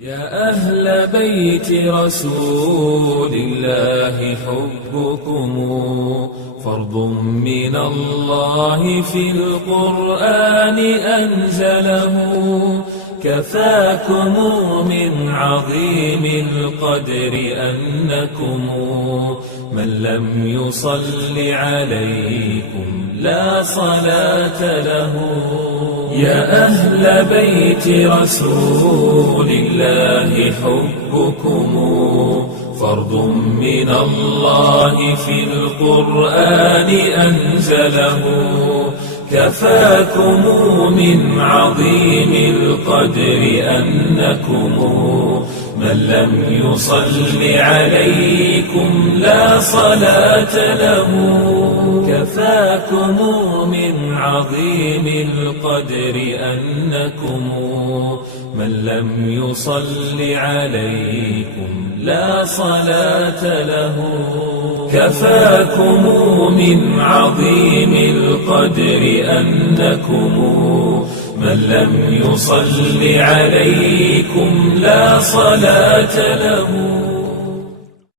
يا أهل بيت رسول الله حبكم فرض من الله في القرآن أنزله كفاكم من عظيم القدر أنكم من لم يصل عليكم لا صلاة له. يا أهل بيت رسول الله حبكم فرض من الله في القرآن أنزله كفاكم من عظيم القدر أنكم من لم يصل عليكم لا صلاة له. كفاكم من عظيم القدر أنكم من لم يصل عليكم لا صلاة له. كفاكم من عظيم القدر أنكم من لم يصل عليكم لا صلاة له.